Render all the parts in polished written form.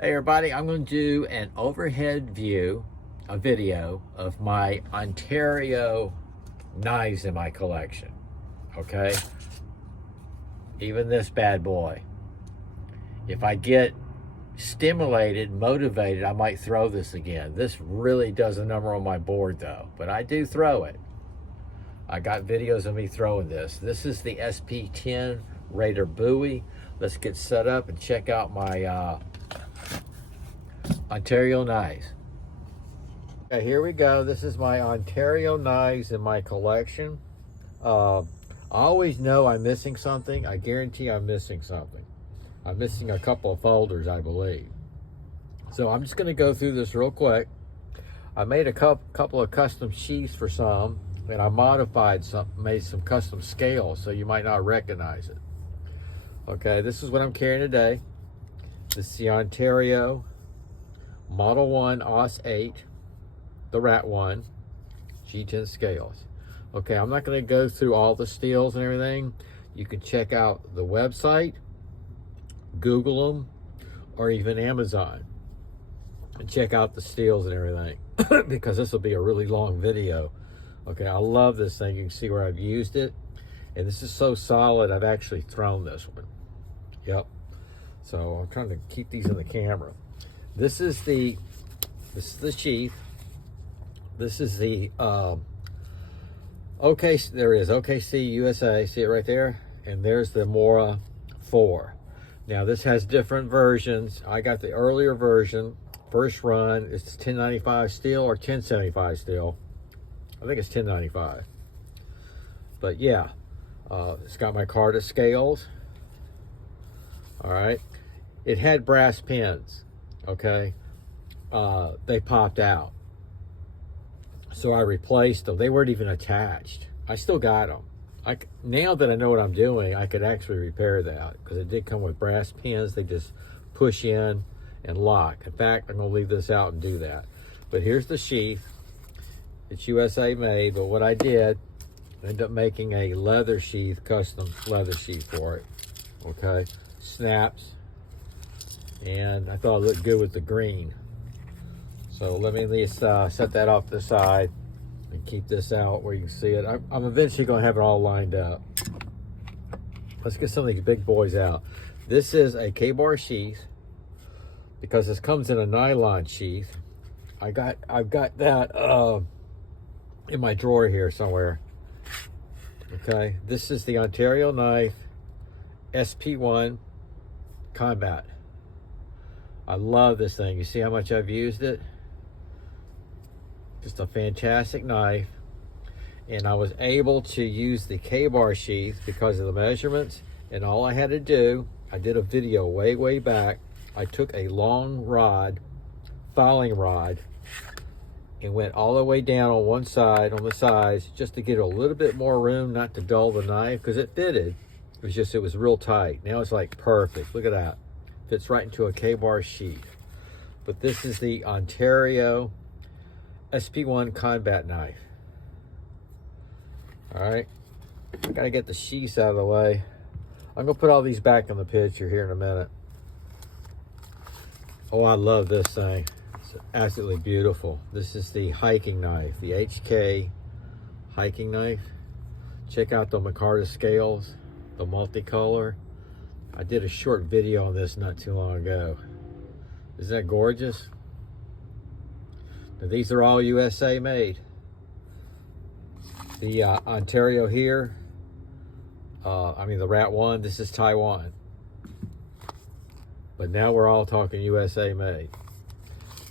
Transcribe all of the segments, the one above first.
Hey everybody, I'm going to do an overhead view, a video of my Ontario knives in my collection. Okay, even this bad boy. If I get stimulated, motivated, I might throw this again. This really does a number on my board though, but I do throw it. I got videos of me throwing this. This is the SP10 Raider Bowie. Let's get set up and check out my Ontario knives. Okay, here we go. This is my Ontario knives in my collection. I always know I'm missing something. I guarantee I'm missing something. I'm missing a couple of folders, I believe. So I'm just going to go through this real quick. I made a couple of custom sheaths for some, and I modified some, made some custom scales, so you might not recognize it. Okay, this is what I'm carrying today. This is the Ontario Model 1 OS 8, the Rat 1, G10 scales. Okay, I'm not going to go through all the steels and everything. You can check out the website, Google them, or even Amazon, and check out the steels and everything, because this will be a really long video. Okay, I love this thing. You can see where I've used it, and this is so solid, I've actually thrown this one. Yep. So I'm trying to keep these in the camera. This is the sheath. This is the OKC, there it is, OKC USA, see it right there? And there's the Mora 4. Now this has different versions. I got the earlier version, first run. It's 1095 steel or 1075 steel. I think it's 1095. But yeah, it's got my Micarta scales. All right, it had brass pins. Okay, they popped out, so I replaced them. They weren't even attached. I still got them. Now that I know what I'm doing, I could actually repair that, because it did come with brass pins. They just push in and lock. In fact, I'm gonna leave this out and do that. But here's the sheath. It's USA made, but what I did, I ended up making a leather sheath, custom leather sheath for it. Okay, snaps. And I thought it looked good with the green. So let me at least set that off to the side and keep this out where you can see it. I'm eventually going to have it all lined up. Let's get some of these big boys out. This is a K-bar sheath, because this comes in a nylon sheath. I've got that in my drawer here somewhere. Okay, this is the Ontario knife SP1 Combat. I love this thing. You see how much I've used it? Just a fantastic knife. And I was able to use the K-bar sheath because of the measurements. And all I had to do, I did a video way back. I took a long rod, filing rod, and went all the way down on one side, on the sides, just to get a little bit more room, not to dull the knife, because it fitted. It was just, it was real tight. Now it's like perfect. Look at that. Fits right into a K-bar sheath. But this is the Ontario SP1 Combat knife. All right, I gotta get the sheaths out of the way. I'm gonna put all these back in the picture here in a minute. Oh, I love this thing. It's absolutely beautiful. This is the hiking knife, the HK hiking knife. Check out the Micarta scales, the multicolor. I did a short video on this not too long ago. Isn't that gorgeous? Now, these are all USA made. The Ontario here, the Rat 1, this is Taiwan. But now we're all talking USA made.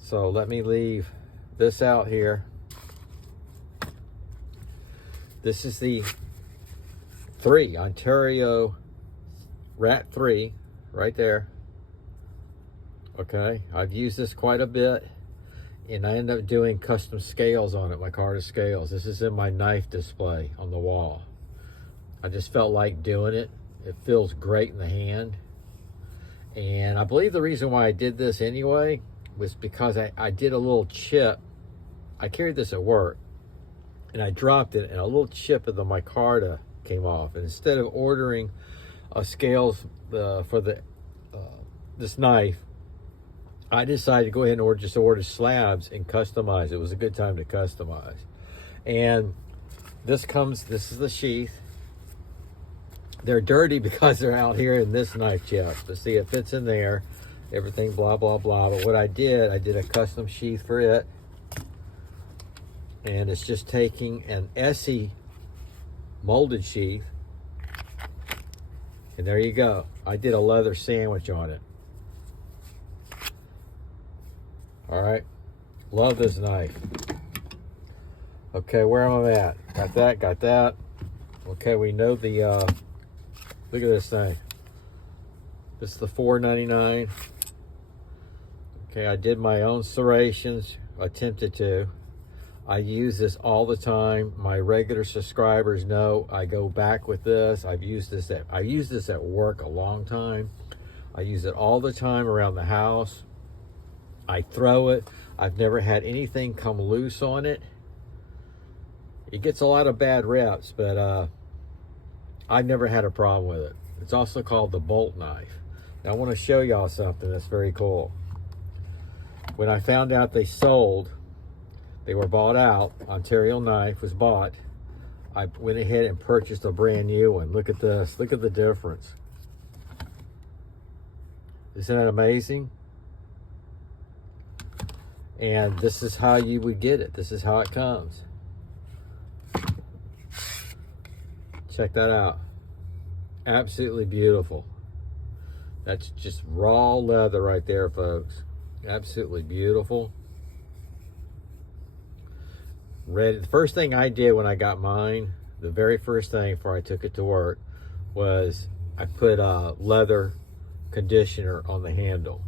So let me leave this out here. This is the Ontario Rat 3, right there. Okay, I've used this quite a bit, and I end up doing custom scales on it, Micarta scales. This is in my knife display on the wall. I just felt like doing it. It feels great in the hand. And I believe the reason why I did this anyway was because I did a little chip. I carried this at work, and I dropped it, and a little chip of the Micarta came off. And instead of ordering scales for this knife, I decided to go ahead and order slabs and customize. It was a good time to customize. And this is the sheath. They're dirty because they're out here in this knife chest. But see, it fits in there. Everything blah, blah, blah. But what I did a custom sheath for it. And it's just taking an Essie molded sheath. And there you go. I did a leather sandwich on it. All right. Love this knife. Okay, where am I at? Got that. Okay, we know the, look at this thing. This is the $4.99. Okay, I did my own serrations, attempted to. I use this all the time. My regular subscribers know I go back with this. I use this at work a long time. I use it all the time around the house. I throw it. I've never had anything come loose on it. It gets a lot of bad reps, but I've never had a problem with it. It's also called the bolt knife. Now I want to show y'all something that's very cool. When I found out they were bought out, Ontario Knife was bought, I went ahead and purchased a brand new one. Look at this. Look at the difference. Isn't that amazing? And this is how you would get it. This is how it comes. Check that out. Absolutely beautiful. That's just raw leather right there, folks. Absolutely beautiful. Ready. The first thing I did when I got mine, the very first thing before I took it to work, was I put a leather conditioner on the handle,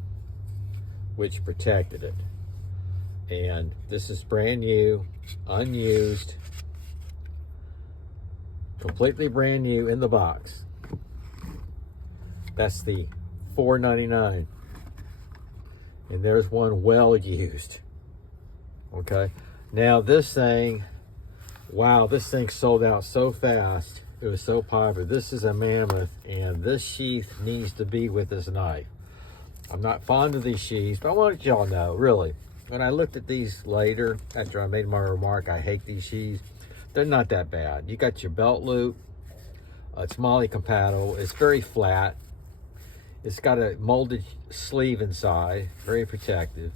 which protected it. And this is brand new, unused, completely brand new in the box. That's the $4.99. And there's one well used. Okay. Now this thing, wow, this thing sold out so fast. It was so popular. This is a mammoth, and this sheath needs to be with this knife. I'm not fond of these sheaths, but I want y'all to know, really, when I looked at these later, after I made my remark, I hate these sheaths, they're not that bad. You got your belt loop. It's MOLLE compatible. It's very flat. It's got a molded sleeve inside, very protective.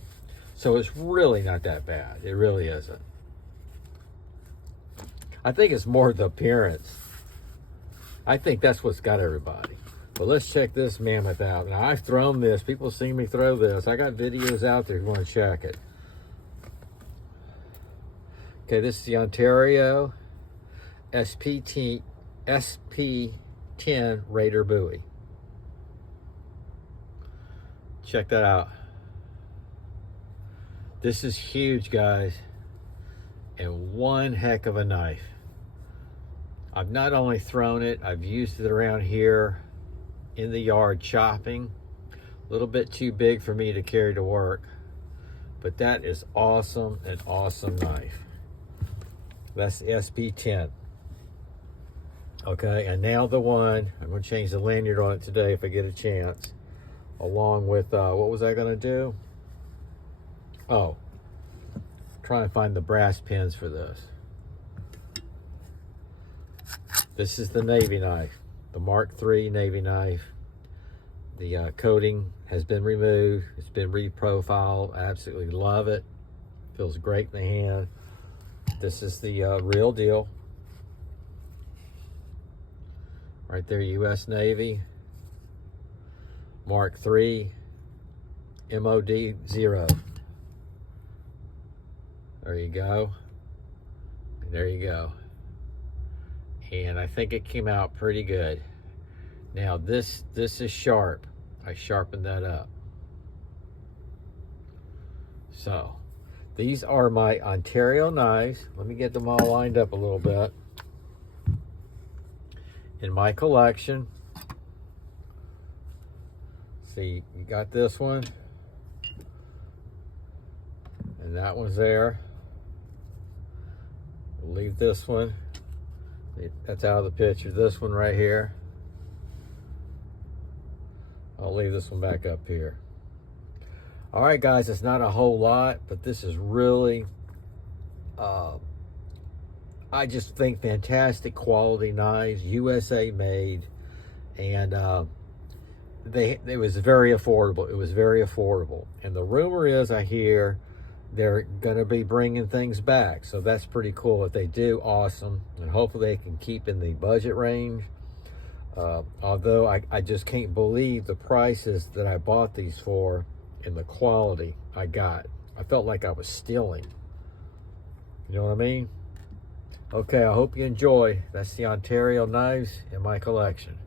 So it's really not that bad. It really isn't. I think it's more the appearance. I think that's what's got everybody. But let's check this mammoth out. Now, I've thrown this. People see me throw this. I got videos out there if you want to check it. Okay, this is the Ontario SP10 Raider Bowie. Check that out. This is huge, guys, and one heck of a knife. I've not only thrown it, I've used it around here in the yard chopping. A little bit too big for me to carry to work, but that is awesome, an awesome knife. That's the SP10. Okay, and now the one, I'm going to change the lanyard on it today if I get a chance, along with, what was I going to do? Oh, try and find the brass pins for this. This is the Navy knife, the Mark III Navy knife. The coating has been removed. It's been reprofiled. I absolutely love it. Feels great in the hand. This is the real deal. Right there, U.S. Navy. Mark III, MOD 0. There you go. There you go. And I think it came out pretty good. Now this is sharp. I sharpened that up. So these are my Ontario knives. Let me get them all lined up a little bit. In my collection. See, you got this one. And that one's there. We'll leave this one. That's out of the picture. This one right here. I'll leave this one back up here. All right, guys, it's not a whole lot, but this is really, I just think fantastic quality knives, USA made, and it was very affordable. It was very affordable. And the rumor is, I hear they're going to be bringing things back. So that's pretty cool. If they do, awesome. And hopefully they can keep in the budget range. Although I just can't believe the prices that I bought these for and the quality I got. I felt like I was stealing. You know what I mean? Okay, I hope you enjoy. That's the Ontario knives in my collection.